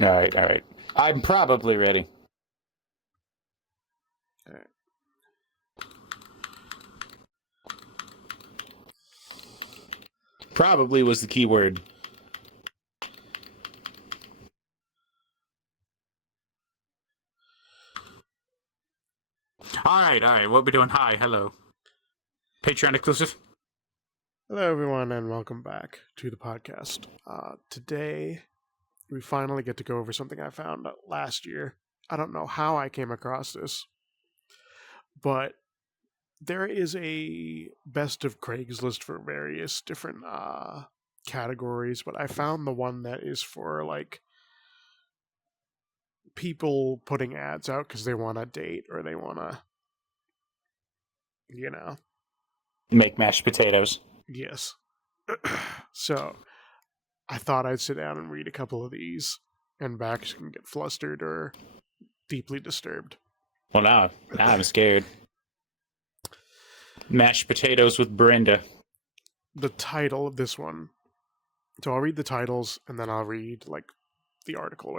All right, all right. I'm probably ready. All right. Probably was the key word. All right. What we doing? Hi, hello. Patreon exclusive. Hello, everyone, and welcome back to the podcast. Today, we finally get to go over something I found last year. I don't know how I came across this, but there is a best of Craigslist for various different categories, but I found the one that is for like people putting ads out because they want a date or they want to, Make mashed potatoes. Yes. So I thought I'd sit down and read a couple of these, and backs can get flustered or deeply disturbed. Well, now I'm scared. Mashed potatoes with Brenda. The title of this one. So I'll read the titles, and then I'll read like the article,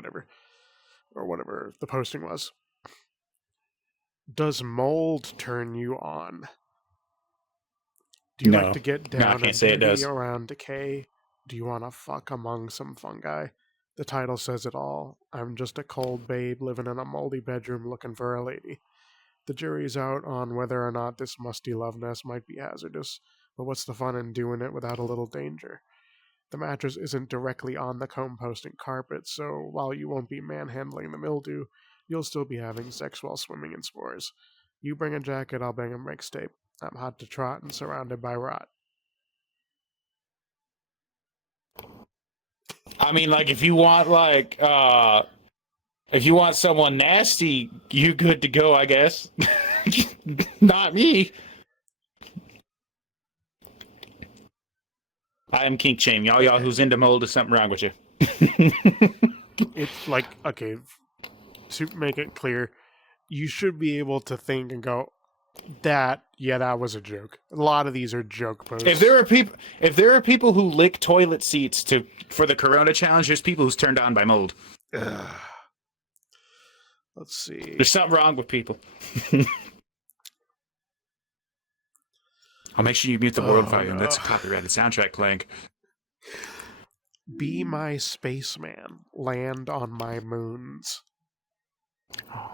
or whatever the posting was. Does mold turn you on? Do you like to get down and dirty around decay? Do you want to fuck among some fungi? The title says it all. I'm just a cold babe living in a moldy bedroom looking for a lady. The jury's out on whether or not this musty love nest might be hazardous, but what's the fun in doing it without a little danger? The mattress isn't directly on the composting carpet, so while you won't be manhandling the mildew, you'll still be having sex while swimming in spores. You bring a jacket, I'll bring a mixtape. I'm hot to trot and surrounded by rot. I mean, like, if you want someone nasty, you good to go, I guess. Not me. I am kink shame. Y'all who's into mold, is something wrong with you. It's like, okay, to make it clear, you should be able to think and go, that was a joke. A lot of these are joke posts. If there are people who lick toilet seats for the Corona challenge, there's people who's turned on by mold. Let's see. There's something wrong with people. I'll make sure you mute the world volume. No. That's a copyrighted soundtrack playing. Be my spaceman. Land on my moons.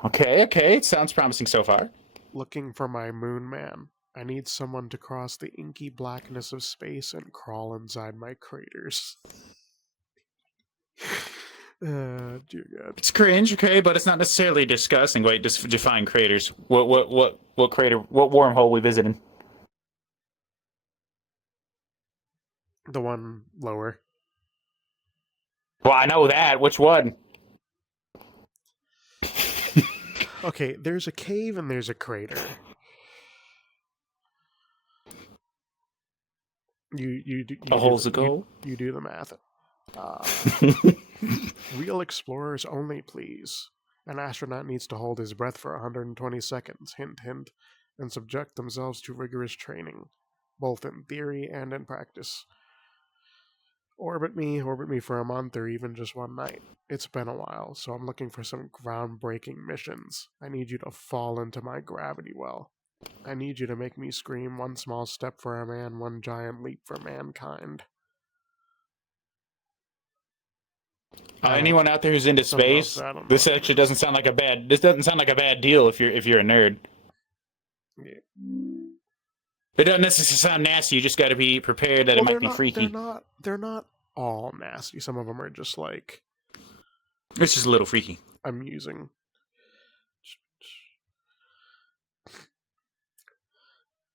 Okay. Sounds promising so far. Looking for my moon man. I need someone to cross the inky blackness of space and crawl inside my craters. Dear God. It's cringe, okay, but it's not necessarily disgusting. Wait, just define craters. What crater? What wormhole we visiting? The one lower. Well, I know that. Which one? Okay, there's a cave and there's a crater. You do a hole's a goal. You do the math. Real explorers only, please. An astronaut needs to hold his breath for 120 seconds, hint, hint, and subject themselves to rigorous training, both in theory and in practice. Orbit me for a month or even just one night. It's been a while, so I'm looking for some groundbreaking missions. I need you to fall into my gravity well. I need you to make me scream, one small step for a man, one giant leap for mankind. Anyone out there who's into space, this actually doesn't sound like a bad. This doesn't sound like a bad deal if you're a nerd. Yeah. It doesn't necessarily sound nasty. You just got to be prepared that it might be freaky. They're not all nasty. Some of them are just like. It's just a little freaky. Amusing.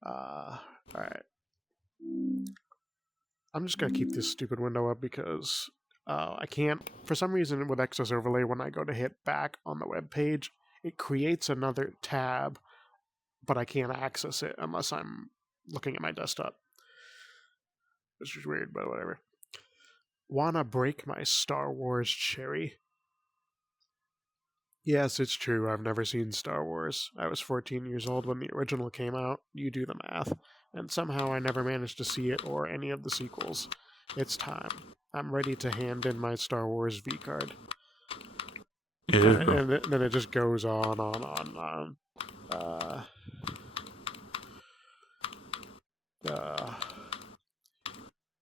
Alright. I'm just gonna keep this stupid window up because I can't, for some reason with Excess Overlay, when I go to hit back on the web page, it creates another tab, but I can't access it unless I'm looking at my desktop. Which is weird, but whatever. Wanna break my Star Wars cherry? Yes, it's true. I've never seen Star Wars. I was 14 years old when the original came out. You do the math. And somehow I never managed to see it or any of the sequels. It's time. I'm ready to hand in my Star Wars V-card. And then it just goes on.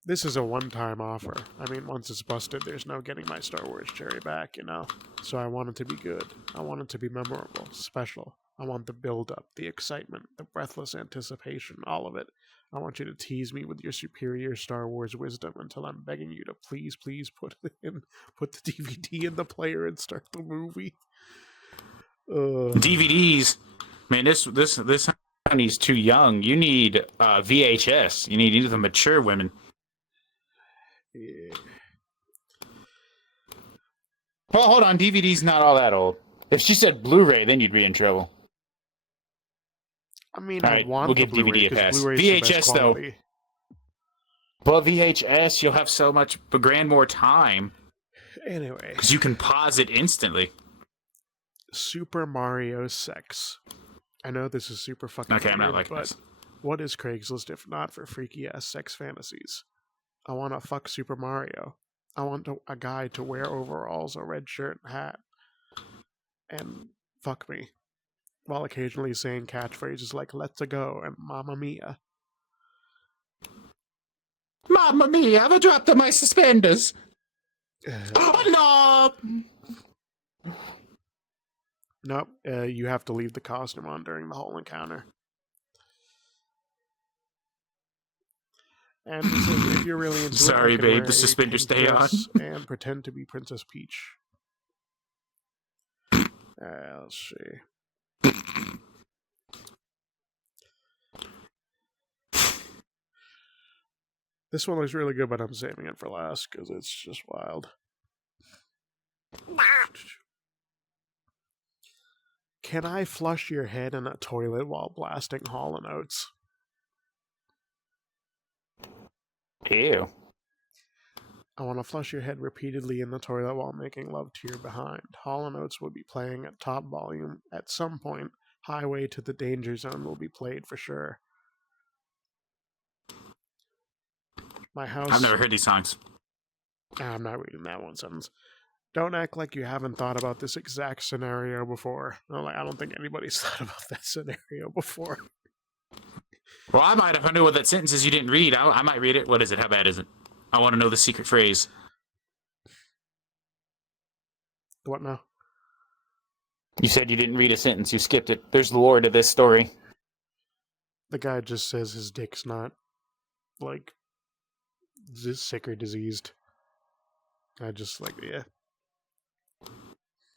This is a one-time offer. I mean, once it's busted, there's no getting my Star Wars cherry back, you know? So I want it to be good. I want it to be memorable, special. I want the build-up, the excitement, the breathless anticipation, all of it. I want you to tease me with your superior Star Wars wisdom until I'm begging you to please put the DVD in the player and start the movie. DVDs, man. This honey's too young. You need VHS. You need the mature women. Yeah. Well, hold on. DVD's not all that old. If she said Blu-ray, then you'd be in trouble. I mean, all I right, want we'll the give DVD a pass. VHS though. But VHS, you'll have so much grand more time. Anyway, because you can pause it instantly. Super Mario sex. I know this is super fucking okay. weird, I'm not liking but this. What is Craigslist if not for freaky ass sex fantasies? I want to fuck Super Mario. I want a guy to wear overalls, a red shirt and hat, and fuck me, while occasionally saying catchphrases like "Let's go" and "Mamma Mia." Mamma Mia! I've dropped my suspenders. Oh no! Nope. You have to leave the costume on during the whole encounter. And if you're really into sorry, it, babe, the suspenders stay on. And pretend to be Princess Peach. Let's see. This one looks really good, but I'm saving it for last because it's just wild. Can I flush your head in a toilet while blasting Hall & Oates? Ew. I want to flush your head repeatedly in the toilet while making love to your behind. Hall & Oates will be playing at top volume. At some point, Highway to the Danger Zone will be played for sure. My house... I've never heard these songs. I'm not reading that one sentence. Don't act like you haven't thought about this exact scenario before. I don't think anybody's thought about that scenario before. Well, I might if I knew what that sentence is you didn't read. I might read it. What is it? How bad is it? I want to know the secret phrase. What now? You said you didn't read a sentence. You skipped it. There's lore to this story. The guy just says his dick's not, sick or diseased. I just, yeah.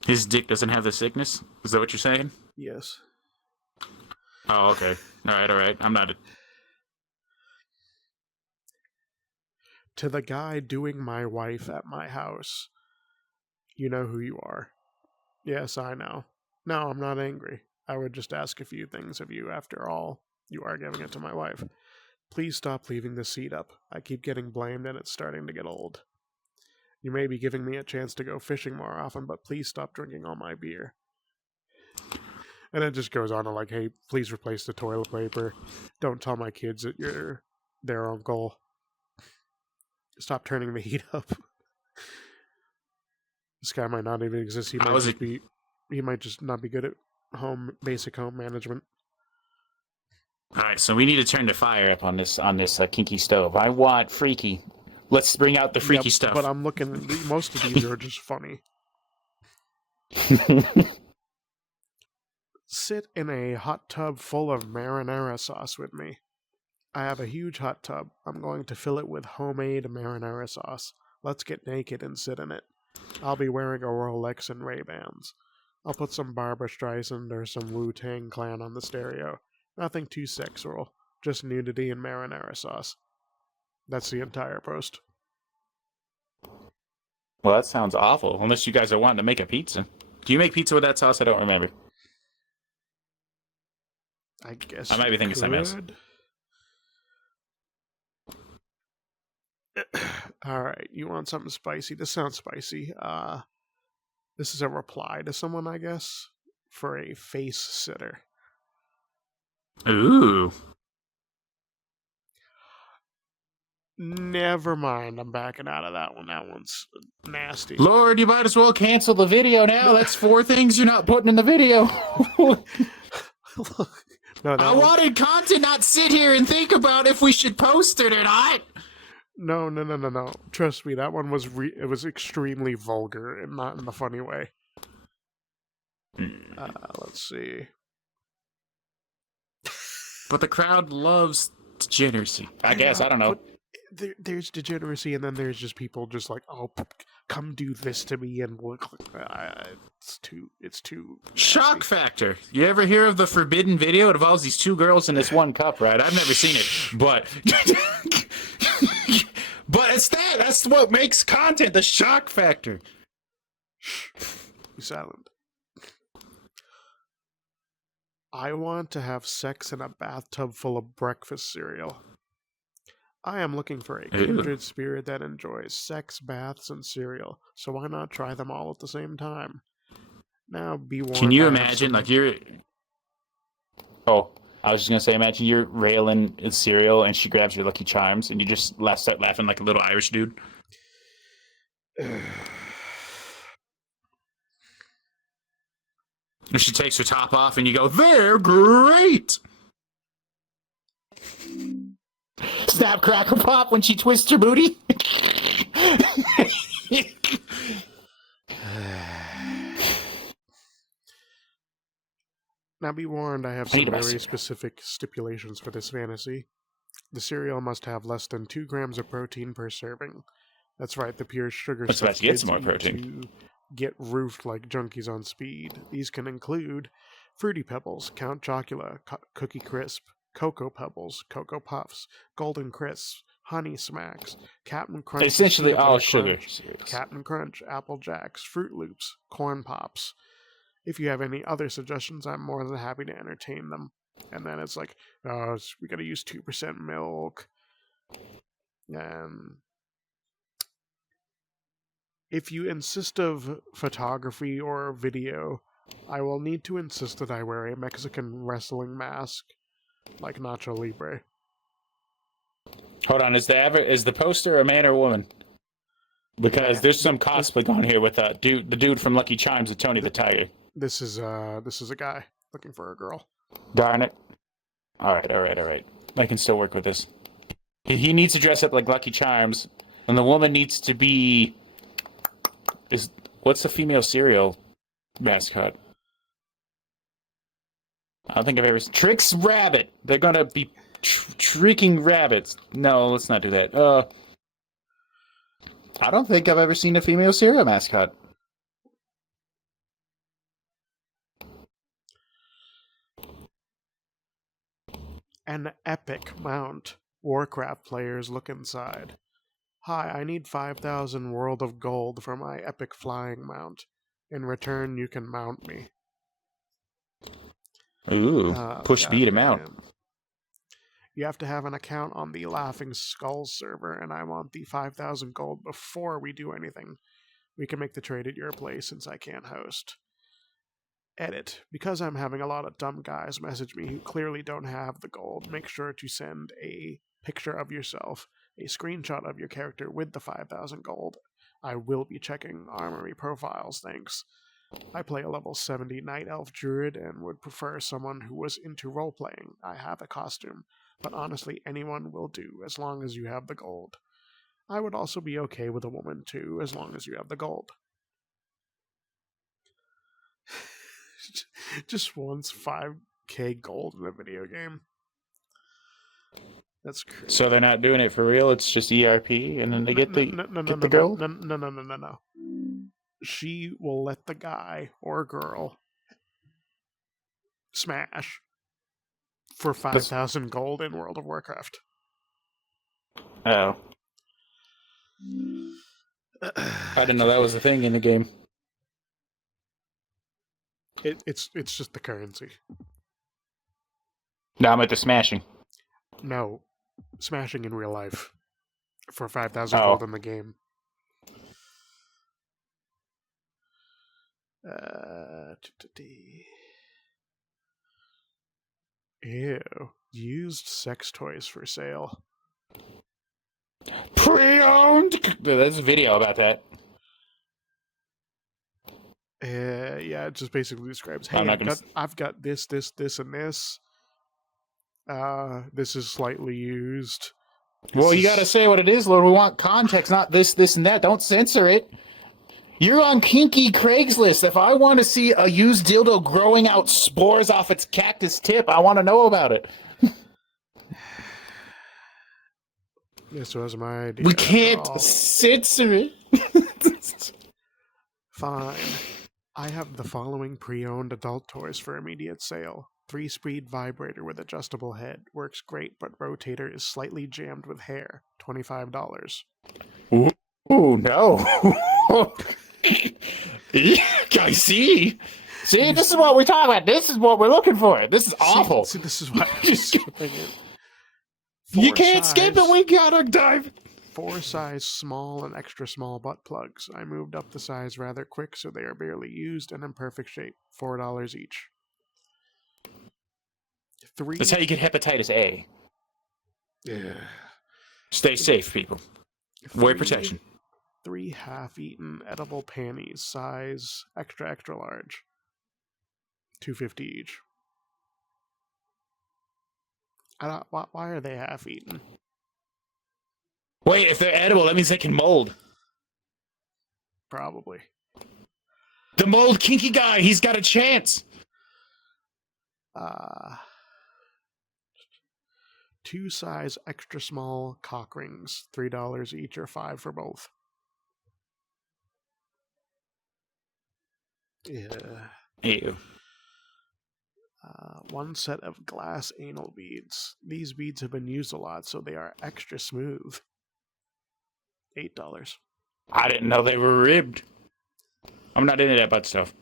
His dick doesn't have the sickness? Is that what you're saying? Yes. Oh, okay. All right. I'm not... To the guy doing my wife at my house. You know who you are. Yes, I know. No, I'm not angry. I would just ask a few things of you. After all, you are giving it to my wife. Please stop leaving the seat up. I keep getting blamed and it's starting to get old. You may be giving me a chance to go fishing more often, but please stop drinking all my beer. And it just goes on to hey, please replace the toilet paper. Don't tell my kids that you're their uncle. Stop turning the heat up. This guy might not even exist. He might just not be good at basic home management. All right, so we need to turn the fire up on this kinky stove. I want freaky. Let's bring out the freaky stuff. But I'm looking. Most of these are just funny. Sit in a hot tub full of marinara sauce with me. I have a huge hot tub. I'm going to fill it with homemade marinara sauce. Let's get naked and sit in it. I'll be wearing a Rolex and Ray-Bans. I'll put some Barbra Streisand or some Wu-Tang Clan on the stereo. Nothing too sexual. Just nudity and marinara sauce. That's the entire post. Well, that sounds awful. Unless you guys are wanting to make a pizza. Do you make pizza with that sauce? I don't remember. I guess I might be thinking something else. Alright, you want something spicy? This sounds spicy. This is a reply to someone, I guess, for a face sitter. Ooh. Never mind. I'm backing out of that one. That one's nasty. Lord, you might as well cancel the video now. That's 4 things you're not putting in the video. No, I wanted content, not sit here and think about if we should post it or not. No. Trust me, that one was it was extremely vulgar and not in the funny way. Let's see. But the crowd loves degeneracy. I guess, I don't know. There's degeneracy, and then there's just people just like, oh, come do this to me, and it's too nasty. Shock factor. You ever hear of the forbidden video? It involves these 2 girls in this one cup, right? I've never seen it, but but it's that's what makes content, the shock factor. Be silent. I want to have sex in a bathtub full of breakfast cereal. I am looking for a kindred spirit that enjoys sex, baths, and cereal, so why not try them all at the same time? Now, be warned. Can you imagine, like, you're... Oh, I was just going to say, imagine you're railing in cereal, and she grabs your Lucky Charms, and you just start laughing like a little Irish dude. And she takes her top off, and you go, they're great! Snap, crackle, pop when she twists her booty. Now be warned, I have some very specific stipulations for this fantasy. The cereal must have less than 2 grams of protein per serving. That's right, the pure sugar stuff kids get some more protein. To get roofed like junkies on speed. These can include Fruity Pebbles, Count Chocula, Cookie Crisp, Cocoa Pebbles, Cocoa Puffs, Golden Crisps, Honey Smacks, Captain Crunch, essentially all sugar, Captain Crunch, Apple Jacks, Fruit Loops, Corn Pops. If you have any other suggestions, I'm more than happy to entertain them. And then it's like, we gotta use 2% milk. And if you insist of photography or video, I will need to insist that I wear a Mexican wrestling mask, like Nacho Libre. Hold on, is the poster a man or a woman? Because there's some cosplay going here with the dude from Lucky Charms and Tony the Tiger. This is a guy looking for a girl. Darn it. All right. I can still work with this. He needs to dress up like Lucky Charms, and the woman needs to be... What's the female cereal mascot? I don't think I've ever seen... Trix Rabbit! They're gonna be tricking rabbits. No, let's not do that. I don't think I've ever seen a female cereal mascot. An epic mount. Warcraft players look inside. Hi, I need 5,000 world of gold for my epic flying mount. In return, you can mount me. Ooh, push B to mount. You have to have an account on the Laughing Skulls server, and I want the 5,000 gold before we do anything. We can make the trade at your place since I can't host. Edit. Because I'm having a lot of dumb guys message me who clearly don't have the gold, make sure to send a picture of yourself, a screenshot of your character with the 5,000 gold. I will be checking armory profiles, thanks. I play a level 70 Night Elf Druid and would prefer someone who was into role-playing. I have a costume, but honestly anyone will do as long as you have the gold. I would also be okay with a woman too, as long as you have the gold. Just wants 5k gold in a video game. That's crazy. So they're not doing it for real, it's just ERP, and then they get the gold? No. She will let the guy or girl smash for 5,000 gold in World of Warcraft. Oh. I didn't know that was a thing in the game. It's just the currency. No, I'm at the smashing. No, smashing in real life for 5,000 gold in the game. Ew. Used sex toys for sale. Pre-owned. There's a video about that. Yeah, it just basically describes, hey, I've got this, and this. This is slightly used. Well, you got to say what it is, Lord. We want context, not this, and that. Don't censor it. You're on kinky Craigslist. If I want to see a used dildo growing out spores off its cactus tip, I want to know about it. This was my idea. We can't censor it. Fine. I have the following pre-owned adult toys for immediate sale. 3-speed vibrator with adjustable head. Works great, but rotator is slightly jammed with hair. $25. Ooh, no. I see. See, this is what we're talking about. This is what we're looking for. This is awful. See, this is why I'm skipping it. You can't skip it. We gotta dive. 4-size small and extra small butt plugs. I moved up the size rather quick, so they are barely used and in perfect shape. $4 each. 3. That's how you get hepatitis A. Yeah. Stay safe, people. Wear protection. 3 half-eaten edible panties, size extra large. $2.50 each. Why are they half-eaten? Wait, if they're edible, that means they can mold. Probably. The mold kinky guy, he's got a chance. 2-size extra small cock rings, $3 each or $5 for both. Yeah. Ew. 1 set of glass anal beads. These beads have been used a lot, so they are extra smooth. $8. I didn't know they were ribbed. I'm not into that butt stuff.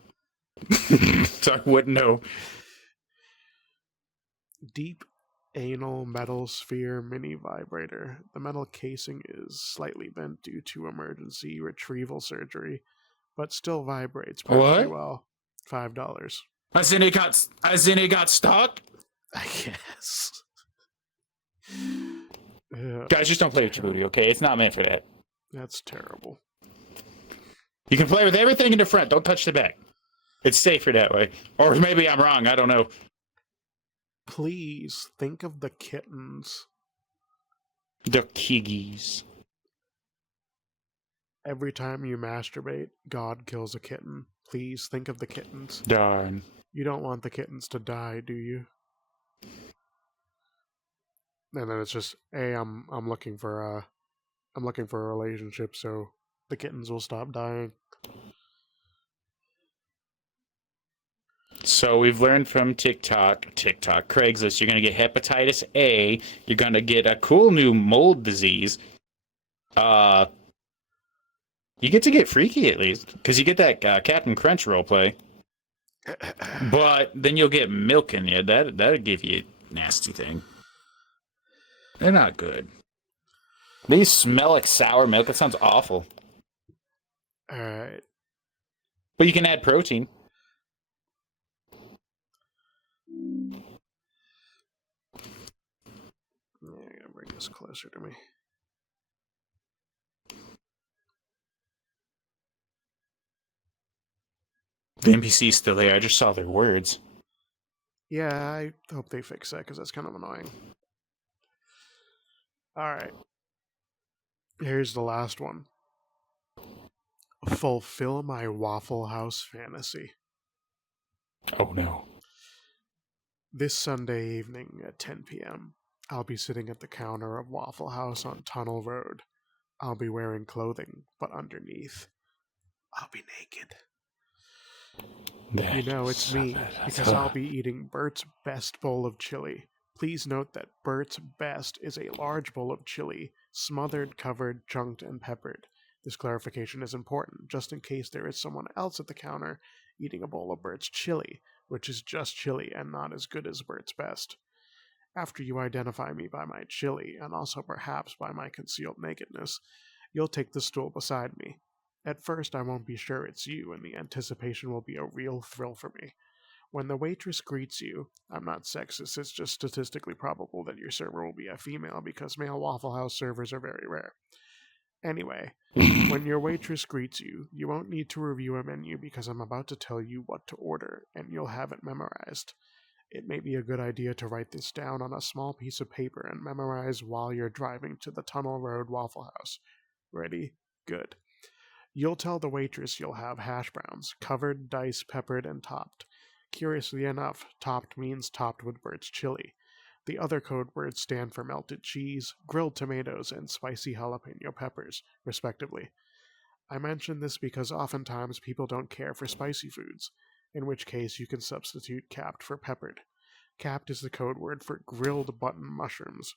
So I wouldn't know. Deep anal metal sphere mini vibrator. The metal casing is slightly bent due to emergency retrieval surgery, but still vibrates perfectly well. $5. As in it got stuck? I guess. Guys, just don't play with your booty, okay? It's not meant for that. That's terrible. You can play with everything in the front. Don't touch the back. It's safer that way. Or maybe I'm wrong. I don't know. Please think of the kittens. The kiggies. Every time you masturbate, God kills a kitten. Please think of the kittens. Darn. You don't want the kittens to die, do you? And then it's just, hey, I'm looking for a relationship, so the kittens will stop dying. So we've learned from TikTok, Craigslist, you're going to get hepatitis A. You're going to get a cool new mold disease. You get to get freaky at least, because you get that Captain Crunch roleplay. But then you'll get milk in you. That'll give you a nasty thing. They're not good. These smell like sour milk. That sounds awful. Alright. But you can add protein. Yeah, I gotta bring this closer to me. The NPC's still there. I just saw their words. Yeah, I hope they fix that, because that's kind of annoying. Alright. Here's the last one. Fulfill my Waffle House fantasy. Oh no. This Sunday evening at 10 p.m., I'll be sitting at the counter of Waffle House on Tunnel Road. I'll be wearing clothing, but underneath, I'll be naked. You know it's me, because I'll be eating Bert's Best bowl of chili. Please note that Bert's Best is a large bowl of chili, smothered, covered, chunked, and peppered. This clarification is important, just in case there is someone else at the counter eating a bowl of Bert's chili, which is just chili and not as good as Bert's Best. After you identify me by my chili, and also perhaps by my concealed nakedness, you'll take the stool beside me. At first, I won't be sure it's you, and the anticipation will be a real thrill for me. When the waitress greets you, I'm not sexist, it's just statistically probable that your server will be a female because male Waffle House servers are very rare. Anyway, when your waitress greets you, you won't need to review a menu because I'm about to tell you what to order, and you'll have it memorized. It may be a good idea to write this down on a small piece of paper and memorize while you're driving to the Tunnel Road Waffle House. Ready? Good. You'll tell the waitress you'll have hash browns, covered, diced, peppered, and topped. Curiously enough, topped means topped with Bert's chili. The other code words stand for melted cheese, grilled tomatoes, and spicy jalapeno peppers, respectively. I mention this because oftentimes people don't care for spicy foods, in which case you can substitute capped for peppered. Capped is the code word for grilled button mushrooms.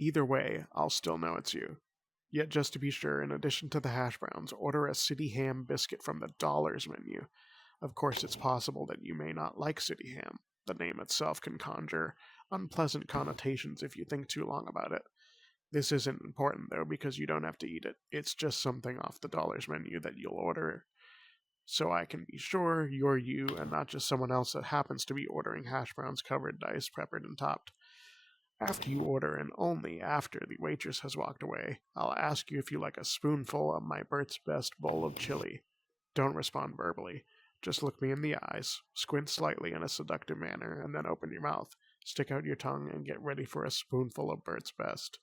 Either way, I'll still know it's you. Yet just to be sure, in addition to the hash browns, order a city ham biscuit from the Dollars menu. Of course, it's possible that you may not like city ham. The name itself can conjure unpleasant connotations if you think too long about it. This isn't important, though, because you don't have to eat it. It's just something off the Dollars menu that you'll order, so I can be sure you're you and not just someone else that happens to be ordering hash browns covered, diced, peppered, and topped. After you order, and only after the waitress has walked away, I'll ask you if you like a spoonful of my Bert's Best bowl of chili. Don't respond verbally. Just look me in the eyes, squint slightly in a seductive manner, and then open your mouth, stick out your tongue, and get ready for a spoonful of Bert's Best.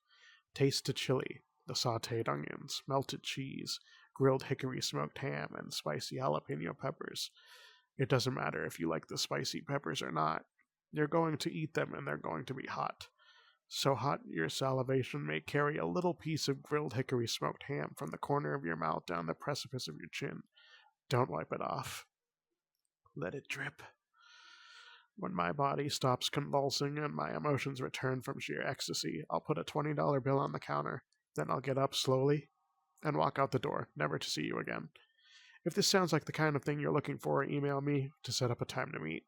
Taste the chili, the sautéed onions, melted cheese, grilled hickory smoked ham, and spicy jalapeno peppers. It doesn't matter if you like the spicy peppers or not. You're going to eat them, and they're going to be hot. So hot your salivation may carry a little piece of grilled hickory smoked ham from the corner of your mouth down the precipice of your chin. Don't wipe it off. Let it drip. When my body stops convulsing and my emotions return from sheer ecstasy, I'll put a $20 bill on the counter. Then I'll get up slowly and walk out the door, never to see you again. If this sounds like the kind of thing you're looking for, email me to set up a time to meet.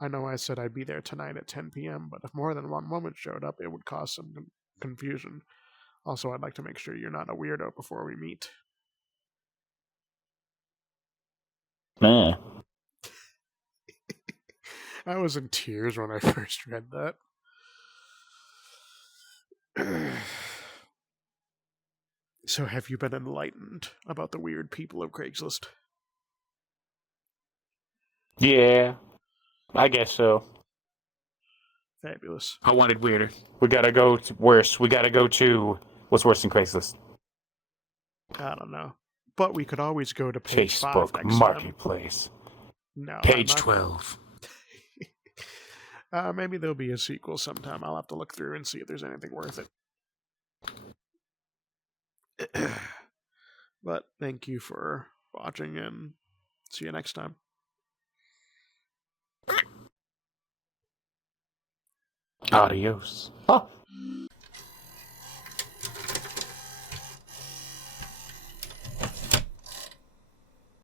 I know I said I'd be there tonight at 10 p.m., but if more than one woman showed up, it would cause some confusion. Also, I'd like to make sure you're not a weirdo before we meet. Man. I was in tears when I first read that. So have you been enlightened about the weird people of Craigslist? Yeah, I guess so. Fabulous. I wanted weirder. We gotta go to worse. We gotta go to what's worse than Craigslist? I don't know. But we could always go to page Facebook 5 next Marketplace. Time. No. Page 12. Maybe there'll be a sequel sometime. I'll have to look through and see if there's anything worth it. But thank you for watching, and see you next time. Adios. Oh.